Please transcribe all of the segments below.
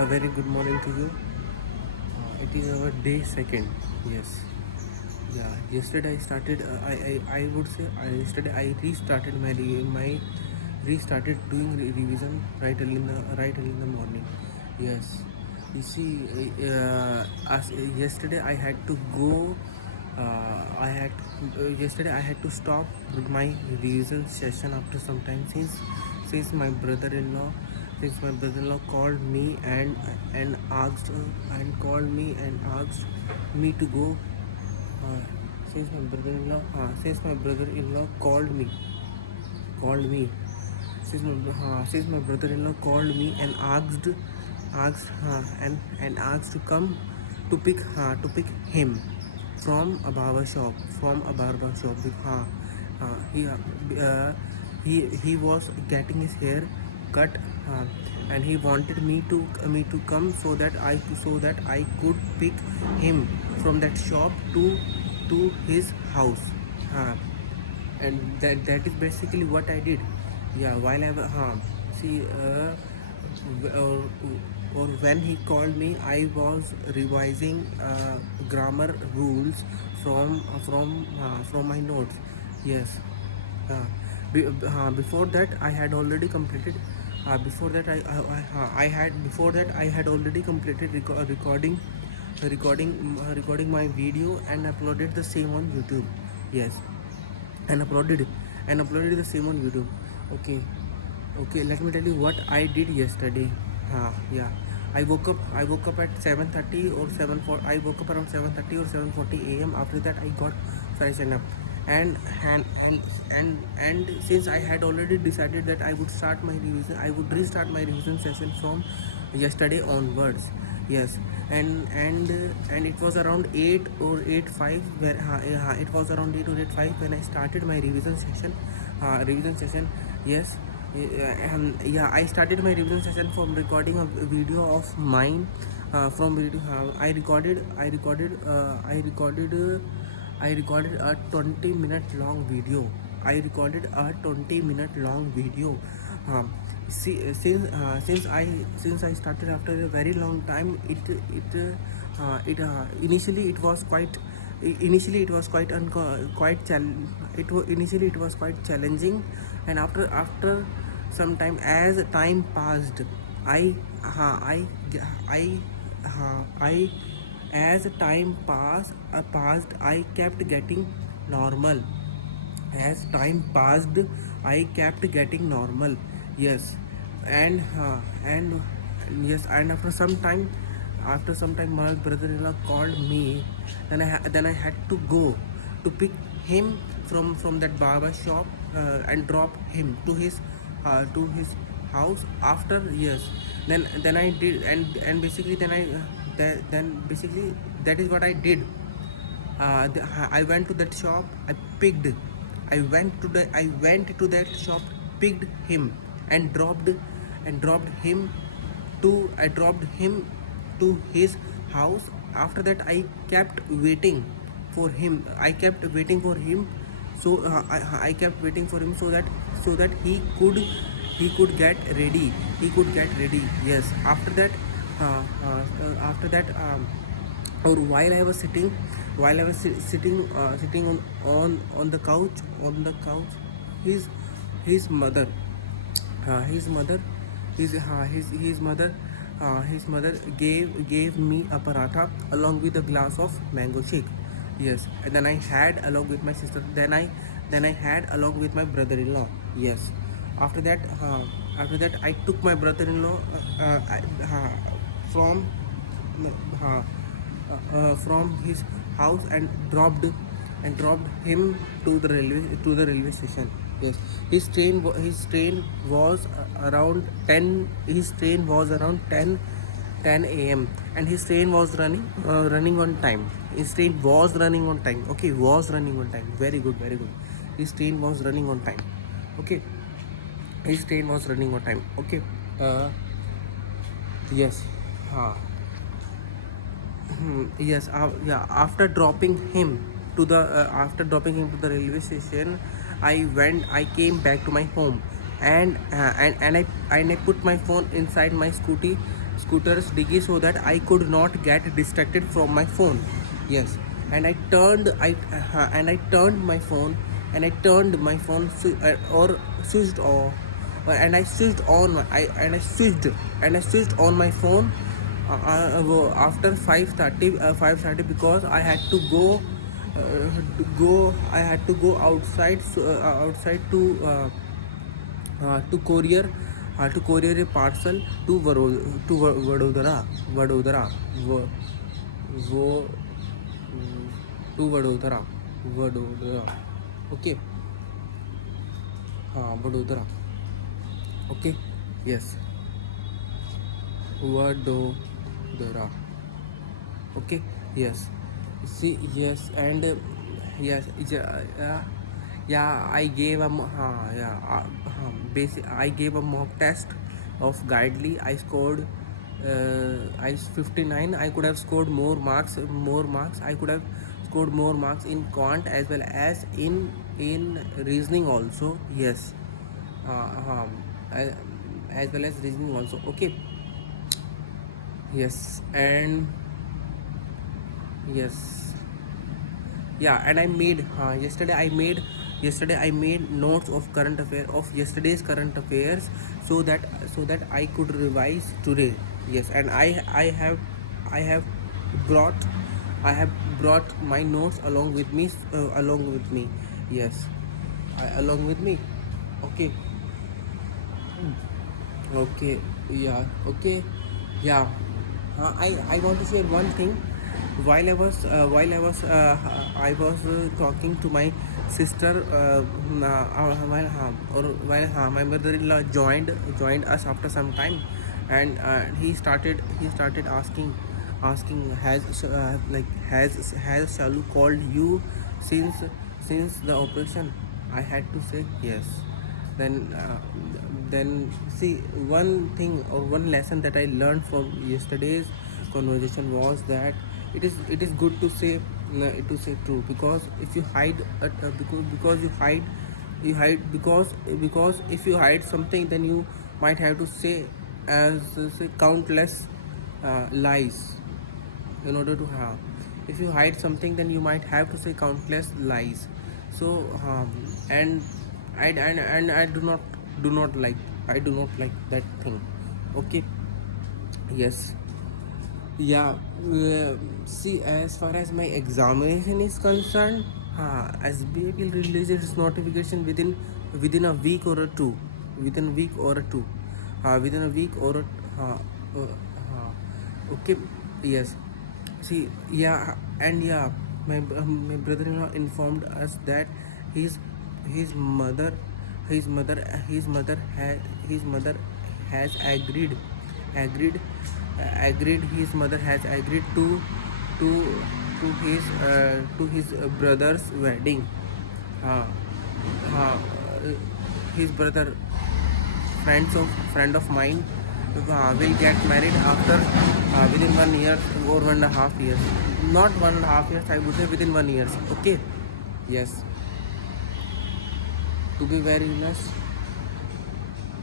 A very good morning to you. It is our day second. Yes. Yeah. Yesterday I started. I would say yesterday I restarted my restarted doing revision right early in the morning. Yes. You see, yesterday I had to go. Yesterday I had to stop my revision session after some time since my brother-in-law called me and asked me to go. uh, since my brother-in-law called me since my brother-in-law called me and asked to come to pick him from a barber shop. Uh, he, uh, uh, he was getting his hair cut, uh, and he wanted me to come so that I could pick him from that shop to his house. uh, and that is basically what I did. Yeah, while I was see or, or when he called me, I was revising grammar rules from my notes. Yes. uh, Before that I had already completed. Before that I had before that I had already completed recording my video and uploaded the same on YouTube. Yes, and uploaded the same on YouTube. Okay. Okay, let me tell you what I did yesterday. Yeah, I woke up at 7:30 or 7:40. I woke up around 7:30 or 7:40 a.m. After that I got freshened up, and since I had already decided that I would restart my revision session from yesterday onwards. Yes. And it was around 8 or 8:05 where it was around 8 or 8:05 when I started my revision session. Yes. Yeah, I started my revision session from recording a video of mine. From video I recorded a 20-minute long video. I recorded a 20-minute long video. um, since I started after a very long time, initially it was quite initially it was quite challenging. And after some time, as time passed, I I I I as time passed, I kept getting normal. As time passed, I kept getting normal. Yes. And yes, and after some time my brother-in-law called me. Then I had to go to pick him from that barber shop, and drop him to his house. After, yes, then I did. And basically then basically that is what I did. I went to that shop. I went to that shop, picked him, and dropped him to I dropped him to his house. After that, I kept waiting for him. I kept waiting for him so that he could get ready. Yes. After that. Or sitting on the couch, his his mother his mother his mother gave me a paratha along with a glass of mango shake. Yes. And then I had along with my sister. Then I had along with my brother-in-law. Yes. After that, I took my brother-in-law from uh, from his house and dropped him to the railway station. Yes. His train was around 10. His train was around 10 a.m. and his train was running on time. His train was running on time. Okay, was running on time. Very good, very good. His train was running on time. Okay. His train was running on time. Okay. Yes. Yes. Yeah. After dropping him to the railway station, I came back to my home, and I put my phone inside my scooter's diggy so that I could not get distracted from my phone. Yes, and I turned my phone, and I turned my phone or switched off, and I switched on and I switched on my phone after 5:30 because I had to go outside, outside to courier a parcel to Vadodara wo, wo, to Vadodara, okay, Vadodara, okay, yes, Vadodara, okay, yes, see, yes, and yes, yeah, I gave a I gave a mock test of Guidely. I scored I 59. I could have scored more marks. I could have scored more marks in quant as well as in reasoning also. Yes, as, as well as reasoning also. Okay, yes, and yes, yeah, and I made yesterday I made notes of current affair of yesterday's current affairs so that I could revise today. Yes, and I have brought I have brought my notes along with me. Yes, along with me. Okay, okay, yeah, okay, yeah. I want to say one thing. I was talking to my sister while my mother-in-law joined us after some time, and he started asking has Shalu called you since the operation? I had to say yes. then uh, then see, one thing or one lesson that I learned from yesterday's conversation was that it is good to say true, because if you hide because you hide because if you hide something, then you might have to say say countless lies in order to have. If you hide something, then you might have to say countless lies. So and I do not like I do not like that thing. Okay, yes, yeah. See, as far as my examination is concerned, SBI will release its notification within a week or a two, within a week or a two, within a week or a okay, yes. See, yeah, and yeah, my brother-in-law informed us that his his mother his mother his mother has agreed agreed his mother has agreed to to his brother's wedding. uh, uh, his brother friend of mine will get married after within 1 year or 1.5 years. Not 1.5 years, I would say within 1 year. Okay, yes. To be very honest,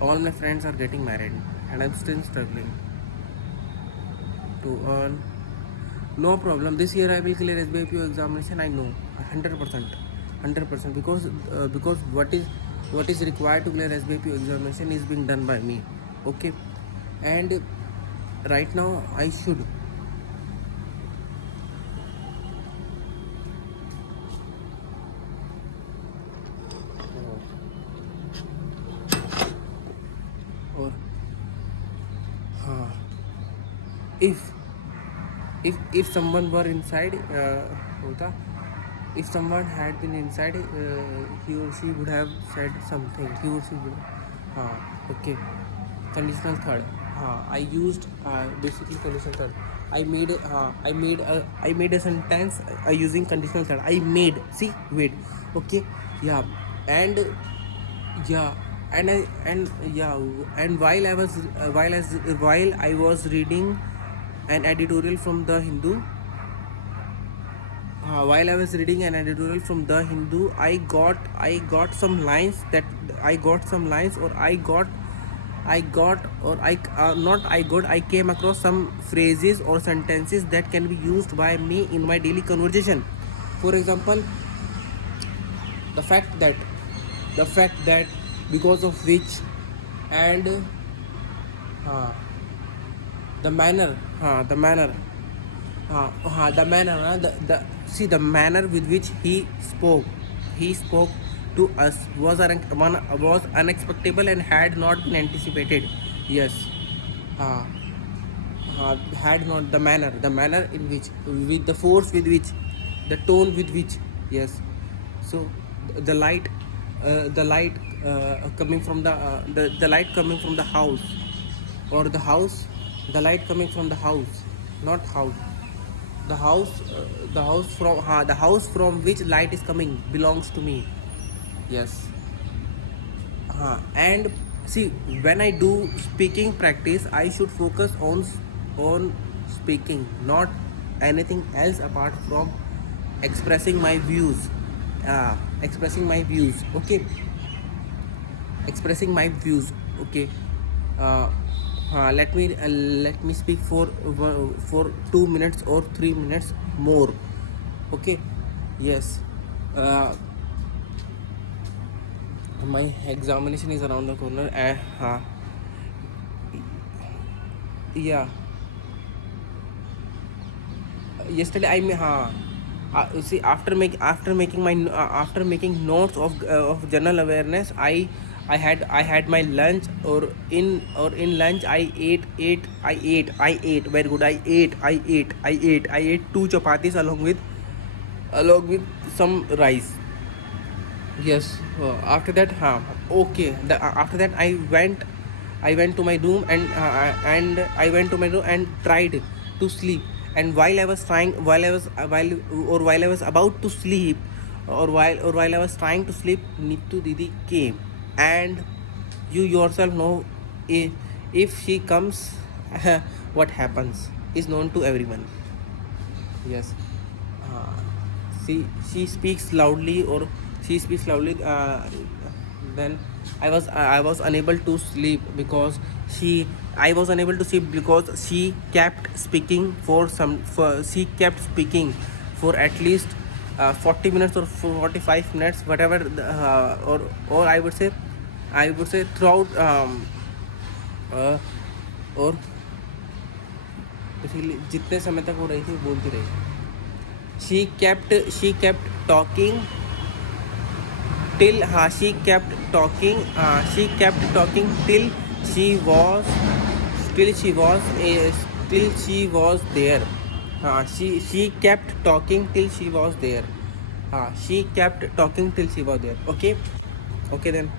all my friends are getting married, and I'm still struggling to earn. No problem. This year I will clear SBIPO examination. I know 100%, 100%, because what is required to clear SBIPO examination is being done by me. Okay, and right now I should. Or if if someone were inside hota, if someone had been inside, he or she would have said something. He or she would okay, conditional third. I used basically conditional third. I made a sentence using conditional third. I made, see, wait, okay, yeah, and yeah, and yeah, and while I was reading an editorial from the Hindu, while I was reading an editorial from the Hindu, I got some lines, or I got or I not I got I came across some phrases or sentences that can be used by me in my daily conversation. For example, the fact that the fact that, because of which, and uh, the manner, the manner, the manner, the see the manner with which he spoke to us was unexpected and had not been anticipated. Yes. uh, had not the manner in which, with the force with which, the tone with which. Yes. So the light, the light coming from the light coming from the house, or the house, the light coming from the house, not house, the house, the house from which light is coming belongs to me. Yes. And see, when I do speaking practice, I should focus on speaking, not anything else apart from expressing my views. Expressing my views. Okay. Expressing my views. Okay. uh, let me speak for 2 minutes or 3 minutes more. Okay. Yes. uh, my examination is around the corner. Yeah. Yesterday I see, after making notes of general awareness, I had my lunch, or in lunch I ate very good. I ate two chapatis along with some rice. Yes. After that, okay. After that, I went to my room, and I went to my room and tried to sleep. And while I was about to sleep, or while I was trying to sleep, Nitu Didi came, and you yourself know, if she comes, what happens is known to everyone. Yes. uh, she speaks loudly, or she speaks loudly. Then I was unable to sleep because I was unable to sleep because she kept speaking for at least 40 minutes or 45 minutes, whatever or I would say throughout, uh, और इसीलिए जितने समय तक वो रही थी, वो बोलती रही. She kept talking till she kept talking till she was till she was till she was there. She kept talking till she was there. She kept talking till she was there. Okay. Okay then.